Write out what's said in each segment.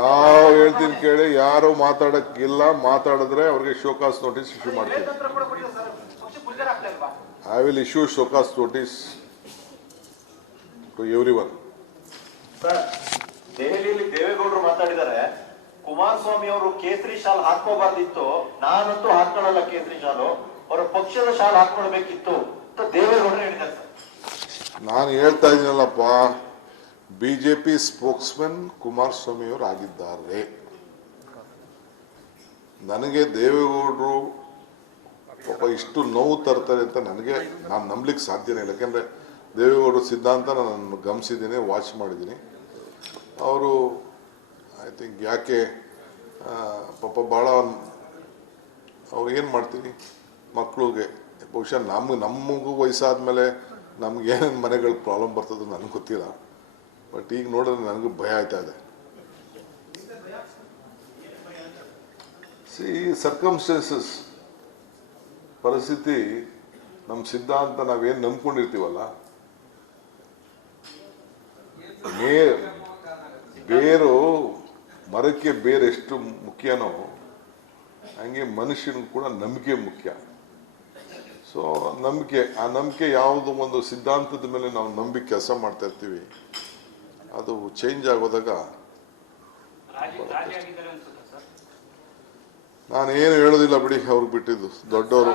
ಯಾವ ಹೇಳ್ತೀನಿ ಕೇಳಿ, ಯಾರು ಮಾತಾಡಕ್ಕಿಲ್ಲ. ಮಾತಾಡಿದ್ರೆ ಅವ್ರಿಗೆ ಶೋಕಾಸ್ ನೋಟಿಸ್ ಇಶ್ಯೂ ಮಾಡ್ತೀನಿ. I will issue show cause notice to everyone. ದೆಹಲಿಯಲ್ಲಿ ದೇವೇಗೌಡರು ಮಾತಾಡಿದ್ದಾರೆ, ಕುಮಾರಸ್ವಾಮಿ ಅವರು ಕೇಸರಿ ಶಾಲ್ ಹಾಕೋಬಾರ್ದಿತ್ತು, ನಾನಂತೂ ಹಾಕೊಳ್ಳಲ್ಲ ಕೇಸರಿ ಶಾಲು, ಅವರ ಪಕ್ಷದ ಶಾಲ್ ಹಾಕೊಳ್ಬೇಕಿತ್ತು ಅಂತ ದೇವೇಗೌಡರು ಹೇಳಿದ್ದಾರೆ. ನಾನು ಹೇಳ್ತಾ ಇದ್ದೀನಲ್ಲಪ್ಪ, ಬಿಜೆಪಿ ಸ್ಪೋಕ್ಸ್ಮನ್ ಕುಮಾರಸ್ವಾಮಿ ಅವರು ಆಗಿದ್ದಾರೆ. ನನಗೆ ದೇವೇಗೌಡರು ಪಾಪ ಇಷ್ಟು ನೋವು ತರ್ತಾರೆ ಅಂತ ನಾನು ನಂಬಲಿಕ್ಕೆ ಸಾಧ್ಯನೇ ಇಲ್ಲ. ಯಾಕೆಂದರೆ ದೇವೇಗೌಡರು ಸಿದ್ಧಾಂತ ನಾನು ಗಮನಿಸಿದ್ದೀನಿ, ವಾಚ್ ಮಾಡಿದ್ದೀನಿ. ಅವರು ಐ ಥಿಂಕ್ ಯಾಕೆ ಪಾಪ ಭಾಳ ಅವ್ರು ಏನು ಮಾಡ್ತೀವಿ ಮಕ್ಕಳಿಗೆ, ಬಹುಶಃ ನಮಗೂ ವಯಸ್ಸಾದ್ಮೇಲೆ ನಮ್ಗೆ ಏನೇನು ಮನೆಗಳ ಪ್ರಾಬ್ಲಮ್ ಬರ್ತದೆ ನನಗೆ ಗೊತ್ತಿಲ್ಲ. ಬಟ್ ಈಗ ನೋಡಿದ್ರೆ ನನಗೂ ಭಯ ಆಯ್ತಾ ಇದೆ. ಸರ್ಕಮ್ಸ್ಟೆನ್ಸಸ್, ಪರಿಸ್ಥಿತಿ, ನಮ್ಮ ಸಿದ್ಧಾಂತ ನಾವೇನು ನಂಬ್ಕೊಂಡಿರ್ತೀವಲ್ಲ, ಬೇರು ಮರಕ್ಕೆ ಬೇರೆ ಎಷ್ಟು ಮುಖ್ಯನೋ ಹಂಗೆ ಮನುಷ್ಯನಿಗೂ ಕೂಡ ನಂಬಿಕೆ ಮುಖ್ಯ. ಸೊ ಆ ನಂಬಿಕೆ ಯಾವುದು ಒಂದು ಸಿದ್ಧಾಂತದ ಮೇಲೆ ನಾವು ನಂಬಿ ಕೆಲಸ ಮಾಡ್ತಾ ಇರ್ತೀವಿ, ಅದು ಚೇಂಜ್ ಆಗೋದಾಗ ನಾನು ಏನು ಹೇಳೋದಿಲ್ಲ ಬಿಡಿ, ಅವ್ರಿಗೆ ಬಿಟ್ಟಿದ್ದು. ದೊಡ್ಡವರು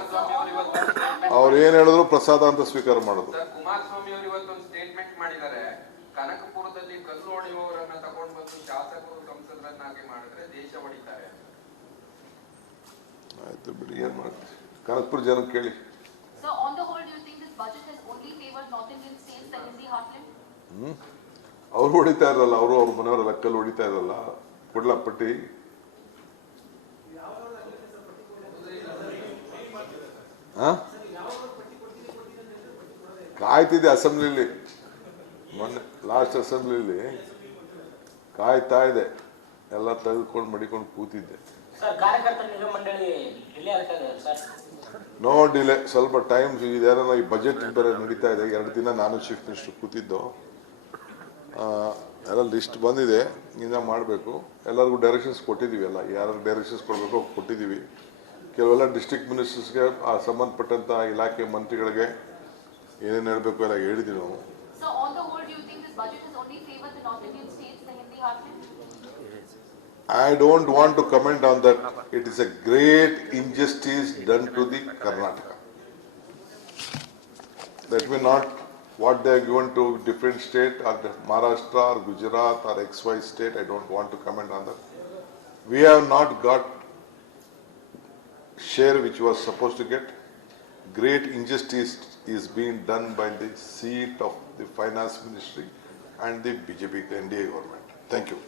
ಅವ್ರು ಏನು ಹೇಳಿದ್ರು ಪ್ರಸಾದ ಅಂತ ಸ್ವೀಕಾರ ಮಾಡೋದು. ಕುಮಾರಸ್ವಾಮಿ ಅವರು ಇವತ್ತೊಂದು ಸ್ಟೇಟ್ಮೆಂಟ್ ಮಾಡಿದ್ದಾರೆ, ಕನಕಪುರದಲ್ಲಿ ಕಲ್ಲು ಹೊಡೆಯುವವರನ್ನ ತಗೊಂಡು ಬಂದು ಶಾಸಕರು ಸಂಸದರನ್ನಾಗಿ ಮಾಡಿದ್ರೆ ದೇಶ ಹೊಡಿತಾರೆ. ಆಯ್ತು ಬಿಡಿ, ಏನ್ ಮಾಡ್ತೀವಿ, ಕನಕಪುರ ಜನ ಕೇಳಿ. ಅವ್ರು ಹೊಡಿತಾ ಇರಲ್ಲ, ಅವ್ರ ಮನೆಯವರೆಲ್ಲ ಕಲ್ಲು ಹೊಡಿತಾ ಇರಲ್ಲ. ಕೊಡ್ಲ ಪಟ್ಟಿ ಕಾಯ್ತಿದ್ದೆ ಅಸೆಂಬ್ಲಿಲಿ, ಮೊನ್ನೆ ಲಾಸ್ಟ್ ಅಸೆಂಬ್ಲಿಲಿ ಕಾಯ್ತಾ ಇದೆ, ಎಲ್ಲ ತೆಗೆದುಕೊಂಡು ಮಡಿಕೊಂಡು ಕೂತಿದ್ದೆ. ನೋ ಡಿಲೇ, ಸ್ವಲ್ಪ ಟೈಮ್ ಇದೇನೋ. ಈ ಬಜೆಟ್ ಬೇರೆ ನಡೀತಾ ಇದೆ, 2 ದಿನ ನಾನು ಚೀಫ್ ಮಿನಿಸ್ಟರ್ ಕೂತಿದ್ದು. ಎಲ್ಲ ಲಿಸ್ಟ್ ಬಂದಿದೆ, ಇನ್ನ ಮಾಡಬೇಕು. ಎಲ್ಲರಿಗೂ ಡೈರೆಕ್ಷನ್ಸ್ ಕೊಟ್ಟಿದ್ದೀವಿ, ಎಲ್ಲ ಯಾರು ಡೈರೆಕ್ಷನ್ಸ್ ಕೊಡಬೇಕು ಕೊಟ್ಟಿದ್ದೀವಿ. ಕೆಲವೆಲ್ಲ ಡಿಸ್ಟ್ರಿಕ್ಟ್ ಮಿನಿಸ್ಟರ್ಸ್ಗೆ, ಆ ಸಂಬಂಧಪಟ್ಟಂಥ ಇಲಾಖೆ ಮಂತ್ರಿಗಳಿಗೆ ಏನೇನು ಹೇಳಬೇಕು ಎಲ್ಲ ಹೇಳಿದ್ದೀವಿ ನಾವು. I don't want to comment on that. It is a great injustice done to the Karnataka. That may not what they are given to different state or Maharashtra or Gujarat or XY state. I don't want to comment on that. We have not got share which was supposed to get. Great injustice is being done by the seat of the finance ministry and the BJP NDA government. Thank you.